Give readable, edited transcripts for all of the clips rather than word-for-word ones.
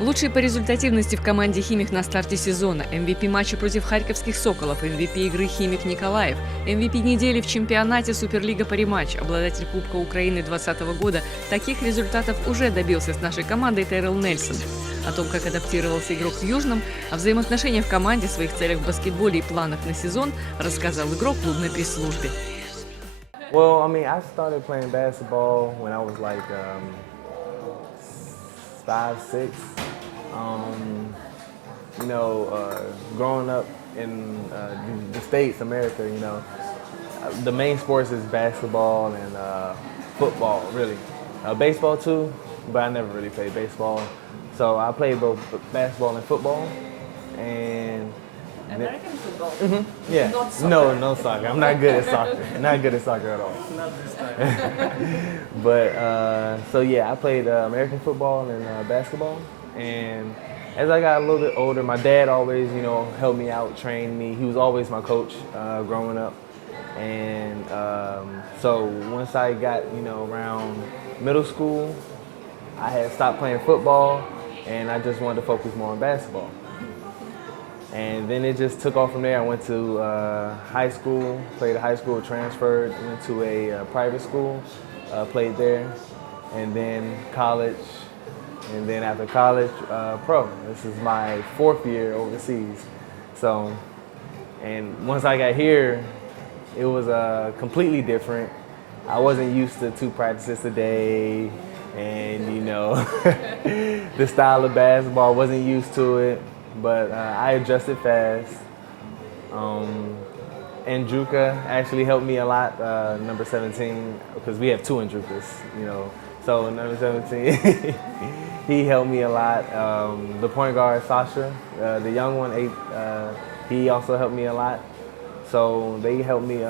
Лучший по результативности в команде «Химик» на старте сезона, MVP матча против харьковских «Соколов», MVP игры «Химик» Николаев, MVP недели в чемпионате Суперлига по рематч, обладатель Кубка Украины 2020 года. Таких результатов уже добился с нашей командой Тайрелом Нельсоном. О том, как адаптировался игрок в Южном, о взаимоотношениях в команде, своих целях в баскетболе и планах на сезон рассказал игрок в клубной пресс-службе. Well, I started playing basketball when I was like 5, 6. Growing up in the States, America, the main sports is basketball and football, really. Baseball too, but I never really played baseball. So I played both basketball and football. And American football? Mm-hmm. Yeah. Not soccer. No soccer. I'm not good at soccer. Not good at soccer at all. Not this time. But I played American football and basketball. And as I got a little bit older, my dad always, helped me out, trained me. He was always my coach growing up. And so once I got, around middle school, I had stopped playing football, and I just wanted to focus more on basketball. And then it just took off from there. I went to high school, played at high school, transferred, went to a private school, played there, and then college, and then after college, pro. This is my 4th year overseas. So, and once I got here, it was completely different. I wasn't used to 2 practices a day, and the style of basketball, wasn't used to it. But I adjusted fast. Andruka actually helped me a lot, number 17, because we have 2 Andrukas, So number 17, he helped me a lot. The point guard, Sasha, the young one, he also helped me a lot. So they helped me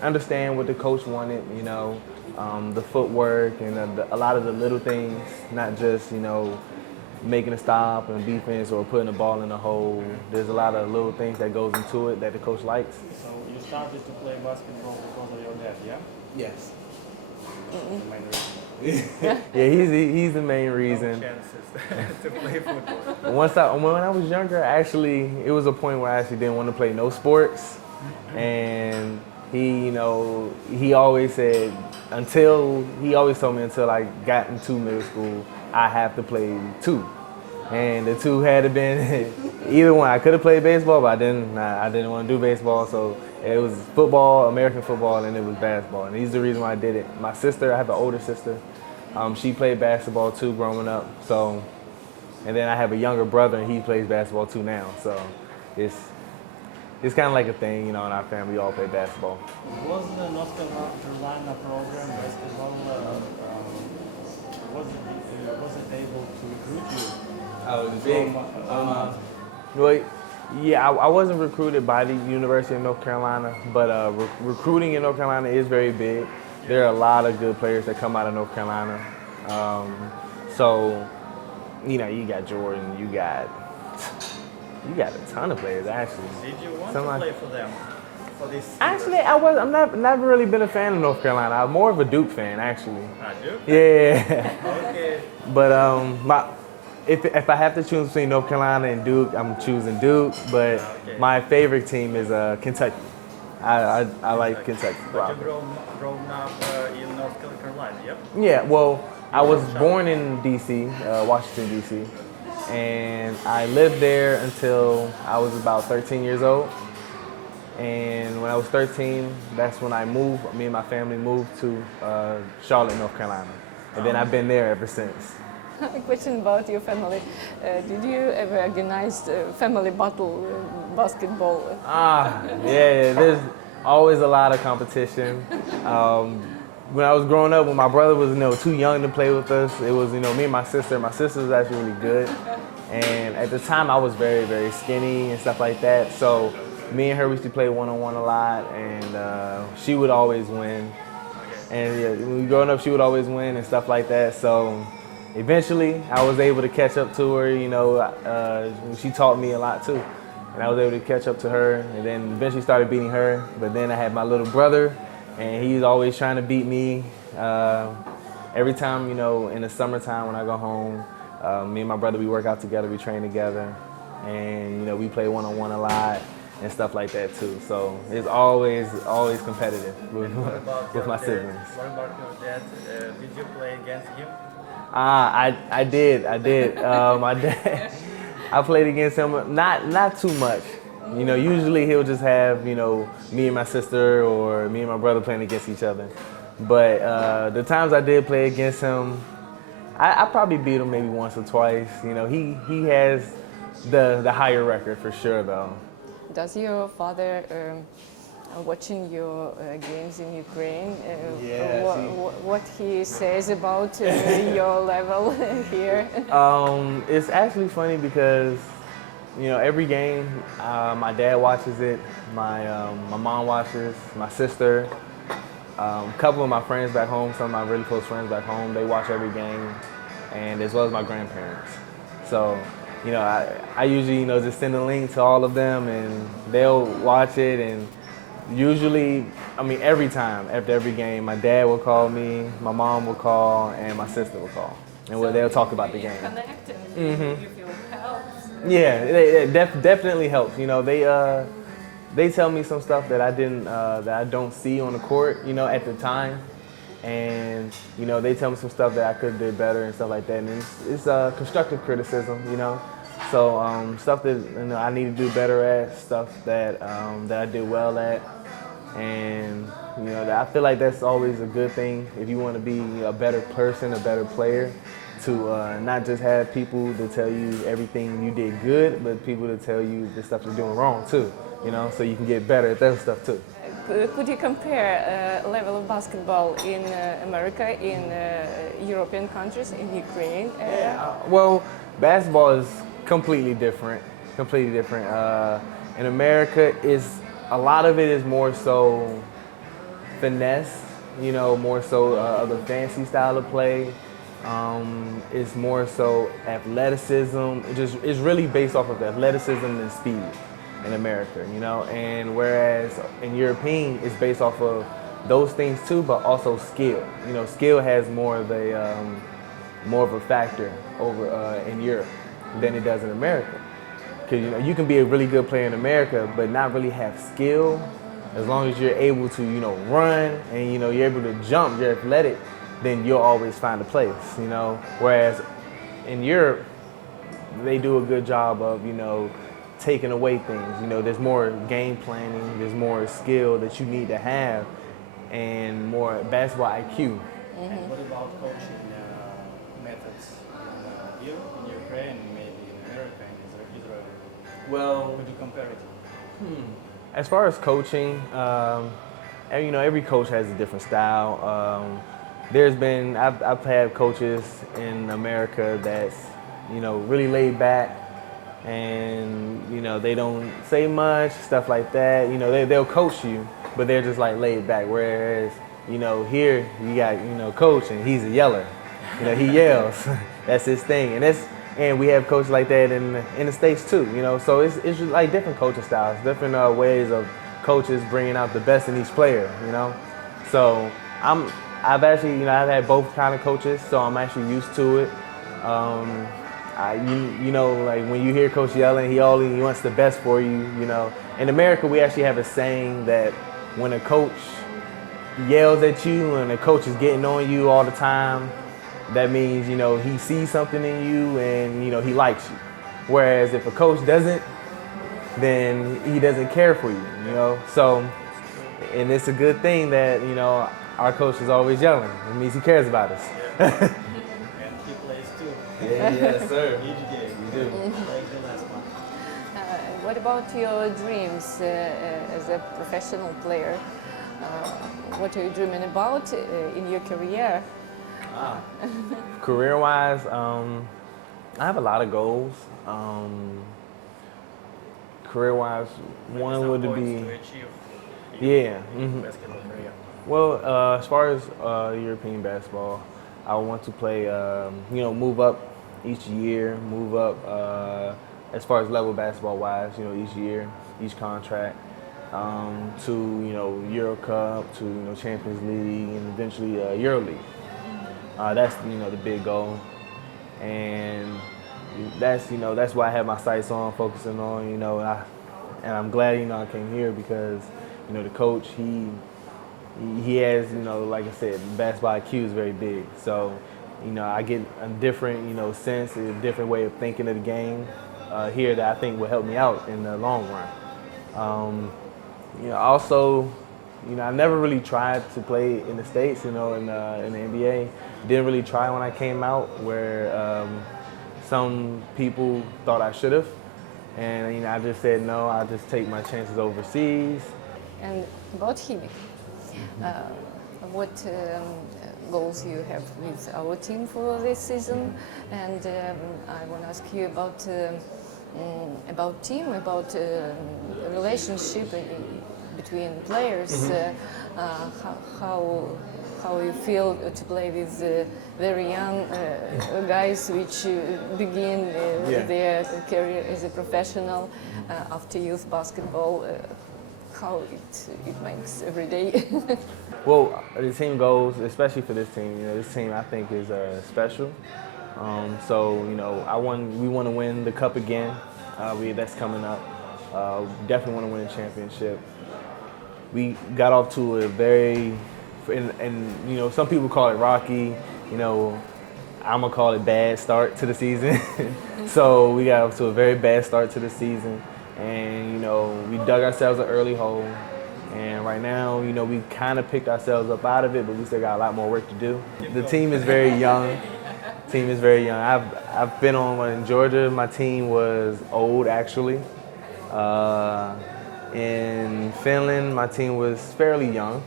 understand what the coach wanted, the footwork and a lot of the little things, not just, making a stop and defense or putting the ball in the hole. There's a lot of little things that goes into it that the coach likes. So you started to play basketball because of your dad, yeah? Yes. The main reason. Yeah, he's the main reason. No chances to play football. When I was younger, actually, it was a point where I actually didn't want to play no sports. And he always said, he always told me until I got into middle school, I have to play 2. And the 2 had to been either one. I could have played baseball, but I didn't want to do baseball. So it was football, American football, and it was basketball. And he's the reason why I did it. My sister, I have an older sister. She played basketball too growing up. So, and then I have a younger brother, and he plays basketball too now. So it's kind of like a thing, in our family. We all play basketball. Was the North Carolina program basketball? Was it able to recruit you? Oh, it was big. Well, yeah, I wasn't recruited by the University of North Carolina, but recruiting in North Carolina is very big. There are a lot of good players that come out of North Carolina. So, you got Jordan, you got a ton of players actually. Did you want to play for them? For this actually, I'm never really been a fan of North Carolina. I'm more of a Duke fan actually. Duke? Yeah. Okay. But if I have to choose between North Carolina and Duke, I'm choosing Duke. But my favorite team is Kentucky. I like Kentucky. But you grown up in North Carolina, yep? Yeah. Well, I was born in D.C., Washington D.C., and I lived there until I was about 13 years old. And when I was 13, that's when me and my family moved to Charlotte, North Carolina. And then I've been there ever since. A question about your family. Did you ever organize family battle basketball? Yeah, there's always a lot of competition. When I was growing up, when my brother was too young to play with us, it was me and my sister. My sister was actually really good. And at the time, I was very, very skinny and stuff like that. So me and her used to play one-on-one a lot, and she would always win. And yeah, when we were growing up, she would always win and stuff like that. So eventually, I was able to catch up to her. She taught me a lot too, and I was able to catch up to her. And then eventually started beating her. But then I had my little brother, and he's always trying to beat me. Every time, in the summertime when I go home, Me and my brother, we work out together, we train together, and you know, we play one-on-one a lot and stuff like that too. So it's always competitive with my siblings. What about your dad? Did you play against him? I did. My dad, I played against him, not too much. You know, usually he'll just have, you know, me and my sister or me and my brother playing against each other. But the times I did play against him, I probably beat him maybe once or twice. You know, he has the higher record for sure though. Does your father watching your games in Ukraine? Yeah, what he says about your level here? It's actually funny because, you know, every game, my dad watches it, my mom watches, my sister, a couple of my friends back home, some of my really close friends back home, they watch every game, and as well as my grandparents. So, you know, I usually, you know, just send a link to all of them and they'll watch it, and usually, I mean, every time, after every game, my dad will call me, my mom will call, and my sister will call. And they'll talk about the game. Connected. Mm-hmm. You feel helps. Yeah, it definitely helps. You know, they tell me some stuff that I don't see on the court, you know, at the time, and you know, they tell me some stuff that I could have did better and stuff like that. And it's constructive criticism, you know. So stuff that, you know, I need to do better at, stuff that I did well at, and you know, I feel like that's always a good thing if you want to be a better person, a better player. To not just have people to tell you everything you did good, but people to tell you the stuff you're doing wrong too, you know, so you can get better at that stuff too. Could you compare level of basketball in America, in European countries, in Ukraine? Well, basketball is completely different. In America, a lot of it is more so finesse, you know, more so of the fancy style of play. It's more so athleticism. It's really based off of athleticism and speed in America, you know. And whereas in European, it's based off of those things too, but also skill. You know, skill has more of a factor over in Europe than it does in America. Because you know, you can be a really good player in America, but not really have skill. As long as you're able to, you know, run and you know you're able to jump, you're athletic, then you'll always find a place, you know. Whereas in Europe, they do a good job of, you know, taking away things. You know, there's more game planning, there's more skill that you need to have, and more basketball IQ. Mm-hmm. And what about coaching methods here in Ukraine, maybe in America, and Israel? Well, would you compare it? As far as coaching, you know, every coach has a different style. I've had coaches in America that's, you know, really laid back, and you know, they don't say much, stuff like that. You know, they'll coach you, but they're just like laid back. Whereas, you know, here you got, you know, coach, and he's a yeller. You know, he yells. That's his thing, and we have coaches like that in the States too. You know, so it's just like different coaching styles, different ways of coaches bringing out the best in each player. You know, so I've actually, you know, I've had both kind of coaches, so I'm actually used to it. You know, like when you hear coach yelling, he wants the best for you, you know. In America, we actually have a saying that when a coach yells at you and the coach is getting on you all the time, that means, you know, he sees something in you and, you know, he likes you. Whereas if a coach doesn't, then he doesn't care for you, you know. So, and it's a good thing that, you know, our coach is always yelling. It means he cares about us. And he plays too. Yes, sir. Each game. We do. Like the last one. What about your dreams as a professional player? What are you dreaming about in your career? Career-wise, I have a lot of goals. Career-wise, one would be, to achieve yeah. basketball career. Well, as far as European basketball, I want to play, you know, move up each year, move up as far as level basketball-wise, you know, each year, each contract, to, you know, Euro Cup, to, you know, Champions League, and eventually Euro League. That's, you know, the big goal. and that's that's what I have my sights on, focusing on. And I'm glad I came here because the coach he has like I said, basketball IQ is very big. So I get a different sense, a different way of thinking of the game here that I think will help me out in the long run. Also, I never really tried to play in the States, in the NBA. Didn't really try when I came out, where some people thought I should have. And I just said no, I'll just take my chances overseas. And about Himika, what goals you have with our team for this season? And I want to ask you about team, about relationship between players. How you feel to play with very young guys which begin their career as a professional after youth basketball, how it makes every day. Well, the team goals, especially for this team, this team I think is special. So we want to win the cup again. That's coming up. Definitely want to win a championship. We got off to a very and some people call it rocky. I'm gonna call it bad start to the season. So we got off to a very bad start to the season, and we dug ourselves an early hole. And right now, we kind of picked ourselves up out of it, but we still got a lot more work to do. The team is very young. I've been on one in Georgia. My team was old actually. In Finland, my team was fairly young.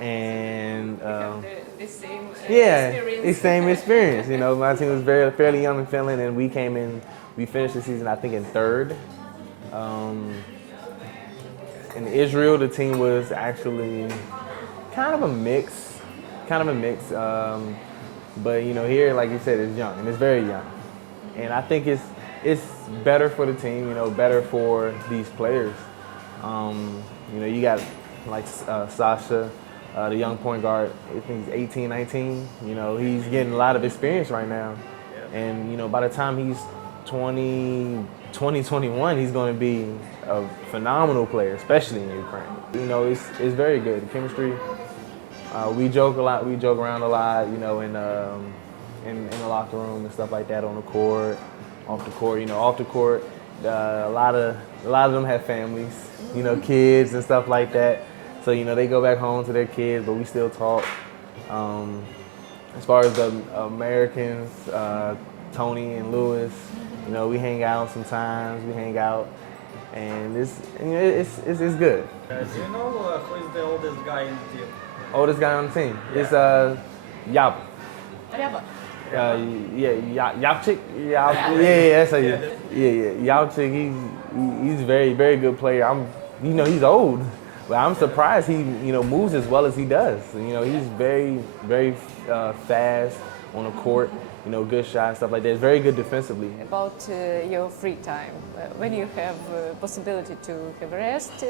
And the same experience. The same experience. My team was fairly young in Finland, and we came in. We finished the season, I think, in third. In Israel, the team was actually kind of a mix. But here, like you said, it's young, and it's very young. And I think it's better for the team. Better for these players. You got like Sasha. The young point guard, I think he's 18, 19. He's getting a lot of experience right now. And, by the time he's 20, 21, he's going to be a phenomenal player, especially in Ukraine. It's very good. The chemistry, we joke a lot, we joke around a lot, in the locker room and stuff like that, on the court, off the court. Off the court, a lot of them have families, kids and stuff like that. So, they go back home to their kids, but we still talk. As far as the Americans, Tony and Lewis, we hang out sometimes, and it's good. Do you know who is the oldest guy in the team? Oldest guy on the team? Yeah. It's Yab. Yapchik? That's how Yapchik, he's a very, very good player. He's old. But I'm surprised he, moves as well as he does. He's very, very fast on the court. Good shot and stuff like that. He's very good defensively. About your free time, when you have possibility to have rest,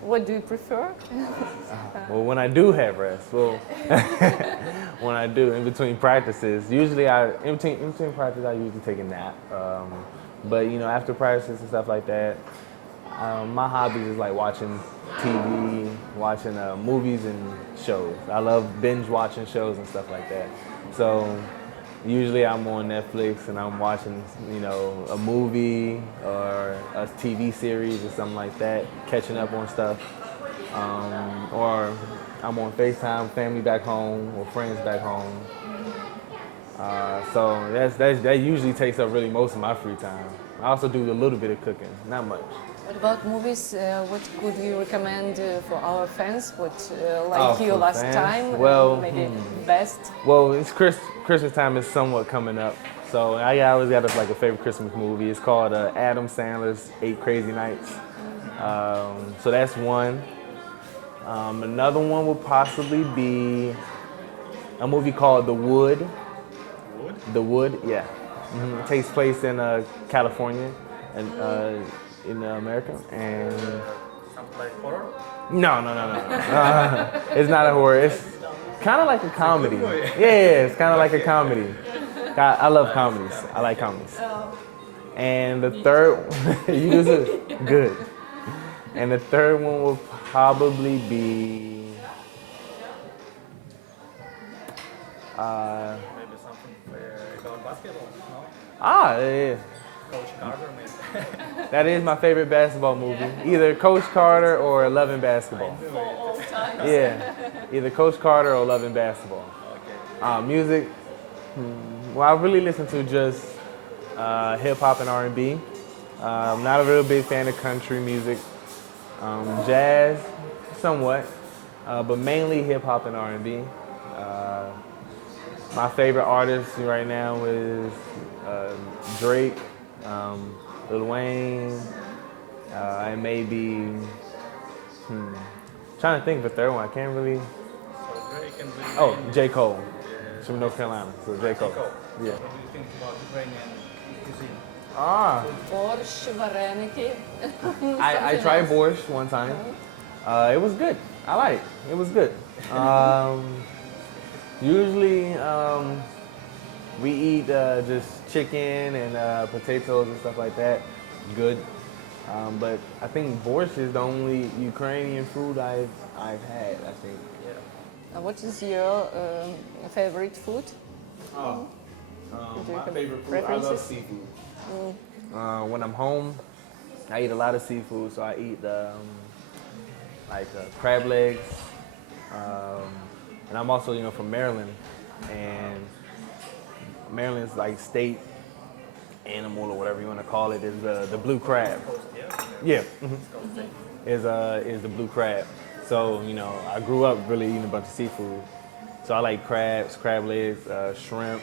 what do you prefer? Well, when I do have rest, when I do in between practices, usually in between practice I usually take a nap. But after practices and stuff like that, my hobbies is like watching TV, watching movies and shows. I love binge watching shows and stuff like that. So usually I'm on Netflix and I'm watching, a movie or a TV series or something like that, catching up on stuff. Or I'm on FaceTime, family back home or friends back home. So that usually takes up really most of my free time. I also do a little bit of cooking, not much. What about movies? What could you recommend for our fans? What you for last fans? time? Well, maybe best. Well, it's Christmas time is somewhat coming up, so I always got a favorite Christmas movie. It's called Adam Sandler's 8 Crazy Nights. So that's one. Another one would possibly be a movie called The Wood. The Wood, yeah. It takes place in California and in America, and Something like horror? no. It's not a horror. It's kind of like a comedy. Yeah, it's kind of like a comedy. I love comedies. I like comedies. And the third, you do too. Good. And the third one will probably be, Maybe something about basketball, no? yeah. Coach Carter, maybe. That is my favorite basketball movie. Either Coach Carter or Love and Basketball. Yeah, either Coach Carter or Love and Basketball. Music, well, I really listen to just hip hop and R&B. I'm not a real big fan of country music. Jazz, somewhat, but mainly hip hop and R&B. My favorite artist right now is Drake, Lil Wayne, and maybe, trying to think of a third one. I can't really. So Drake and Lil Oh, Wayne. J. Cole. He's from North Carolina, so J. Cole. Yeah. What do you think about Ukrainian cuisine? Борщ, вареники. I tried borscht one time. It was good. I like it. It was good. Usually we eat just chicken and potatoes and stuff like that. Good. But I think borscht is the only Ukrainian food I've had, I think. What is your favorite food? My favorite food, I love preferences? seafood. When I'm home, I eat a lot of seafood, so I eat like crab legs. And I'm also, from Maryland, and Maryland's like state animal or whatever you want to call it is the blue crab. Yeah, is the blue crab. So I grew up really eating a bunch of seafood. So I like crabs, crab legs, shrimp,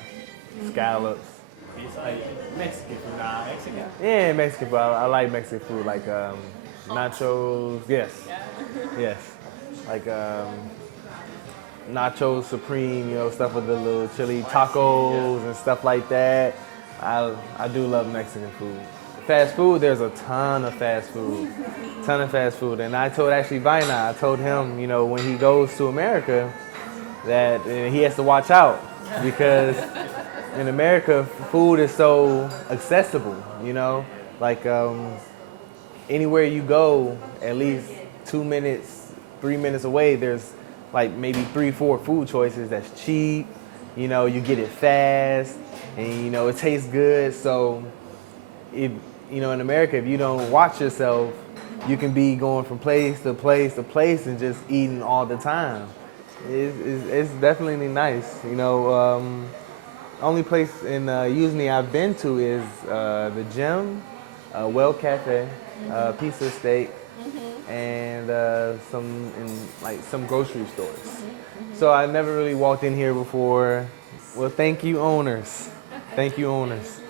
scallops. Mexican food. Mexican? Yeah, Mexican food. I like Mexican food, like nachos. Yes, yes, like nachos supreme. Stuff with the little chili tacos and stuff like that. I do love Mexican food. Fast food, there's a ton of fast food, and I told actually Vina, I told him, when he goes to America, that he has to watch out because in America, food is so accessible, like anywhere you go, at least 2 minutes, 3 minutes away, there's like maybe 3-4 food choices that's cheap, you get it fast, and it tastes good. So if in America, if you don't watch yourself, you can be going from place to place to place and just eating all the time. It's definitely nice, Only place in usually I've been to is the gym, Well Cafe, Pizza Steak, and some grocery stores. So I never really walked in here before. Well, thank you, owners. Thank you, owners.